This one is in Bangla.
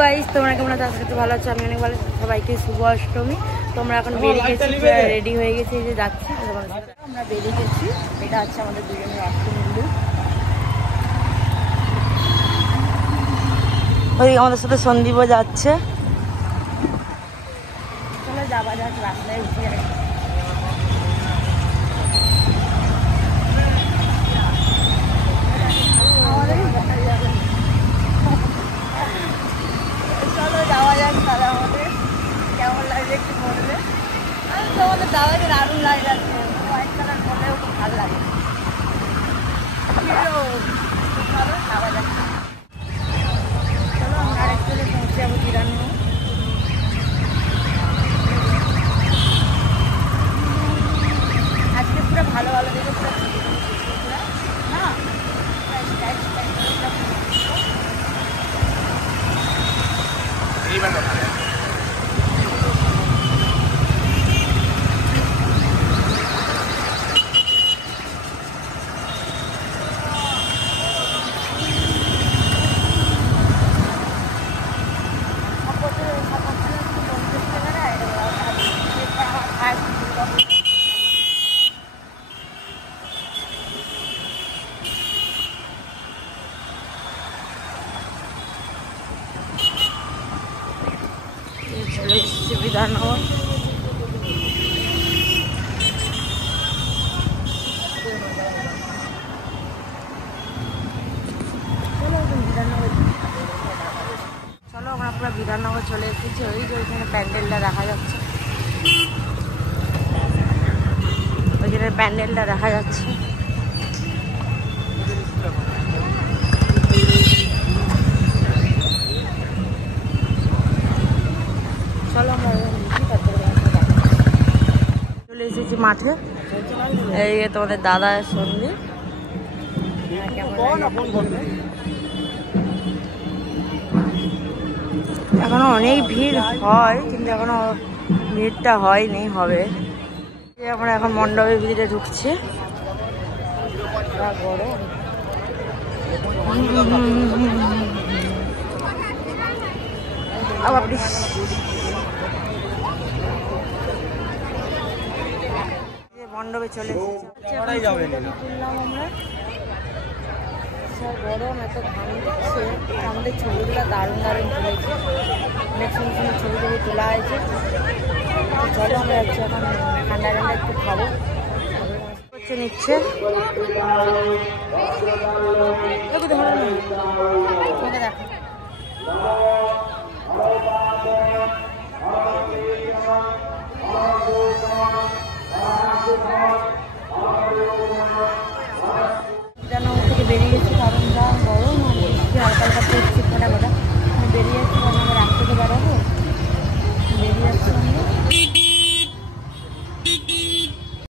গাইস তোমরা কেমন আছো? আজকে তো ভালো আছো, আমি অনেক ভালো আছি। সবাইকে শুভ অষ্টমী। তোমরা এখন বেরিয়ে গেছি, রেডি হয়ে গেছি, এই যে যাচ্ছি। আমরা বেরিয়ে গেছি, এটা হচ্ছে আমাদের দুজনের অষ্টমী লুক। ওই আমাদের সাথে সন্দীপও যাচ্ছে। চলো যাওয়া যাক, রাস্তায় উঠে যাই। চলো যাওয়া যাক, তাহলে আমাদের কেমন লাগবে একটু বলবে। আমি তো আমাদের দাদাকে দারুণ লাগে যাচ্ছে, হোয়াইট কালার বলেও খুব ভালো লাগে। চলো যাওয়া যাক। চলো আমরা আরেকটু পৌঁছে যাবো তিরান্ন। আজকে পুরো ভালো ভালো দেখে পুরো না চলে এসেছে বিধাননগর। চলো আমরা পুরো বিধাননগর চলে এসেছি। ওই যে ওইখানে প্যান্ডেলটা দেখা যাচ্ছে, ওইখানে প্যান্ডেলটা দেখা যাচ্ছে। চলো আমরা চলে এসেছি মাঠে। এই তোমাদের দাদা সন্ধি। এখনো অনেক ভিড় হয়, কিন্তু এখনো ভিড়টা হয়নি, হবে। আমরা এখন মণ্ডপের ভিতরে ঢুকছি। গরম আপনি মণ্ডপে চলে তুললাম আমরা। গরম এত ঘাম দিচ্ছে, আমাদের ছবিগুলো দারুণ দারুণ তুলেছে, অনেক সুন্দর সুন্দর ছবি টবি তোলা হয়েছে। চলো আমরা যাচ্ছি এখন ঠান্ডা ঠান্ডা একটু খাবো। হচ্ছে নিচ্ছে দেখো বিধাননগর থেকে বেরিয়ে গেছি, কারণ যা গরম আর বৃষ্টি হালকা হালকা পড়ছে, ফোটা ফোটা বেরিয়ে গেছি।